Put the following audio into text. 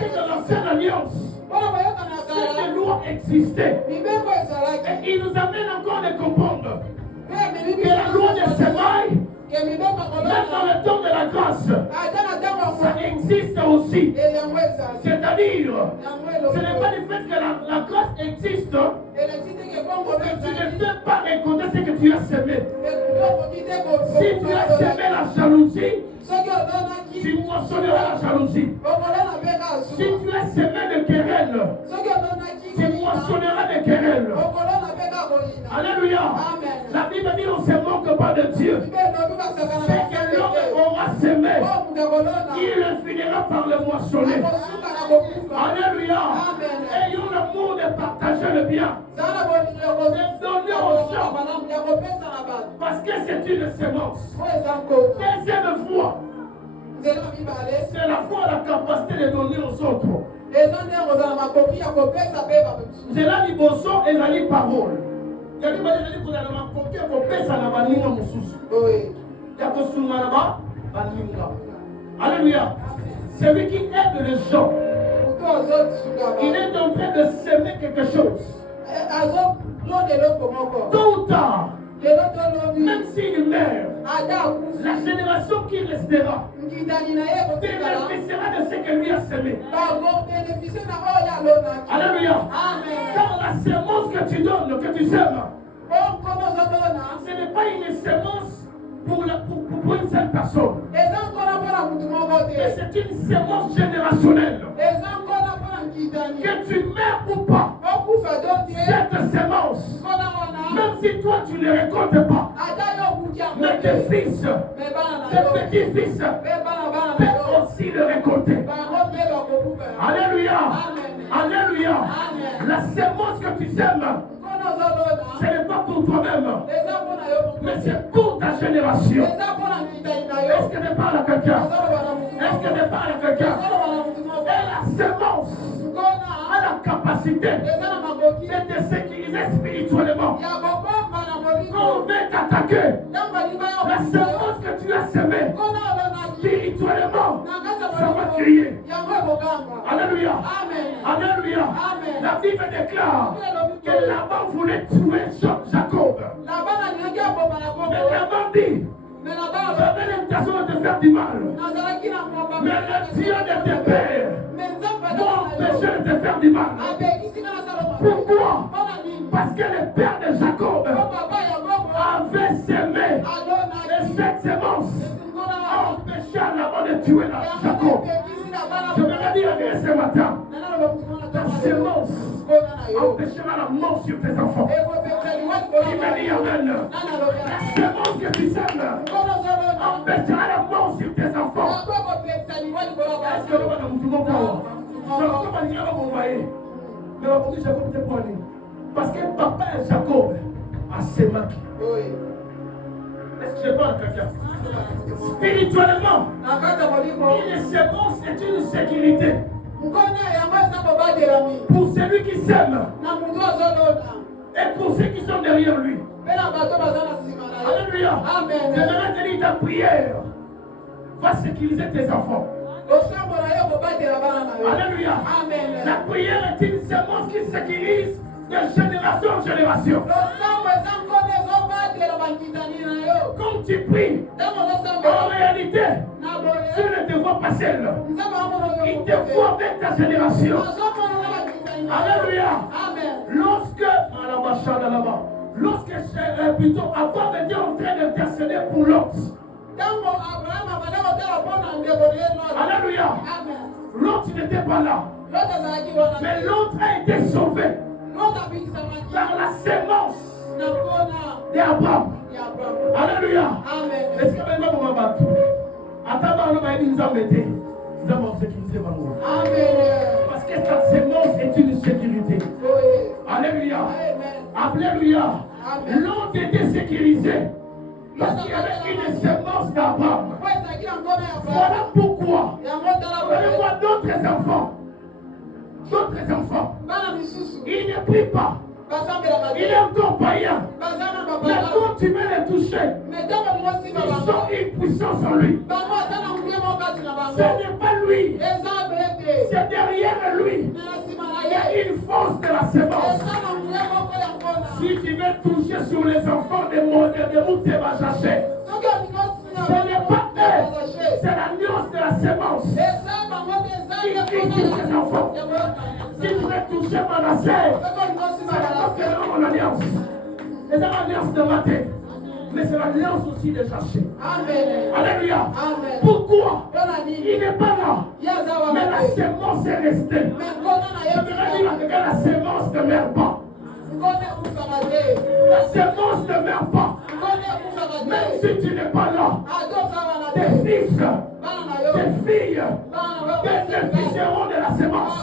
que dans l'ancienne alliance, cette loi existait. Et il nous amène encore à comprendre que la loi des semailles, même dans le temps de la grâce, ça existe aussi. C'est-à-dire, ce n'est pas le fait que la grâce existe que tu ne peux pas récolter ce que tu as semé. Si tu as semé la jalousie, tu moissonneras la jalousie. Si tu as semé des querelles, tu moissonneras des querelles. Alléluia. La Bible dit on ne se moque pas de Dieu. C'est que l'homme aura semé, il finira par le moissonner. Alléluia. Ayons l'amour de partager le bien, de donner aux gens, parce que c'est une sémence. Deuxième foi, c'est la foi, la capacité de donner aux autres. C'est là liboso et la parole. Alléluia. Celui qui aide les gens, il est en train de semer quelque chose. Tôt ou tard, même s'il meurt, la génération qui restera bénéficiera de ce que lui a semé. Alléluia. Car la semence que tu donnes, que tu sèmes, ce n'est pas une semence pour une seule personne. Mais c'est une semence générationnelle. Que tu meurs ou pas, cette semence, même si toi tu ne récoltes pas, mais tes fils, tes petits-fils peuvent aussi le récolter. Alléluia. Alléluia. La semence que tu sèmes, ce n'est pas pour toi-même, mais c'est pour ta génération. Est-ce que tu parles à quelqu'un? Est-ce que tu parles à quelqu'un? Et la semence a la capacité de te sécuriser spirituellement. Quand on veut t'attaquer, la semence que tu as semée, spirituellement, ça va crier. Alléluia. Alléluia. La Bible déclare que Laban voulait tuer Jacob. Mais Laban dit, j'avais l'intention de te faire du mal. Mais le Dieu de tes pères m'a empêché de te faire du mal. Pourquoi? Parce que le père de Jacob avait semé. Et cette semence a empêché Laban de tuer Jacob. Je me dire ce matin, ta semence empêchera la mort sur tes enfants. Il m'a dit amen. La semence que tu sèmes empêchera la mort sur tes enfants. Est-ce que nous allons nous voir? Jacob a dit à m'envoyer. Mais on va dire Jacob était pour aller. Parce que papa et Jacob a semé. Est-ce que je parle à quelqu'un? Spirituellement, une semence est une sécurité. Pour celui qui sème et pour ceux qui sont derrière lui. Alléluia. Je vais te dire, ta prière va sécuriser tes enfants. Alléluia. La prière est une semence qui sécurise de génération en génération. Quand tu pries, en réalité, tu ne te vois pas seul. Il te voit avec ta génération. Alléluia. Lorsque plutôt Abraham était en train d'intercéder pour Lot. Alléluia. L'autre n'était pas là. Mais l'autre a été sauvé par la sémence d'Abraham. Alléluia. Est-ce que maintenant vous m'avez battu? Attends, nous allons nous avons sécurisé Amen. Parce que ta sémence est une sécurité. Alléluia. Alléluia. L'autre était sécurisé. Parce qu'il y avait une sémence d'Abraham. Voilà pourquoi. Allez voir d'autres enfants. D'autres enfants. Ils ne prient pas. Il est encore païen. Mais quand tu veux les toucher, ils sont impuissants en lui. Ce n'est pas lui C'est derrière lui. Il y a une force de la sémence. Si tu veux toucher sur les enfants de Mouteba-Jaché, ce n'est pas eux, c'est la nuance de la sémence qui touche les enfants. Si tu veux toucher Manassé, c'est parce que c'est mon alliance. C'est l'alliance de Maté. Mais c'est l'alliance aussi de Jaché. Alléluia. Amen. Pourquoi? Il n'est pas là. Mais la sémence est restée. Je voudrais dire à quelqu'un, la sémence ne meurt pas. La sémence ne meurt pas. Même si tu n'es pas là, tes fils, tes filles bénéficieront de la sémence.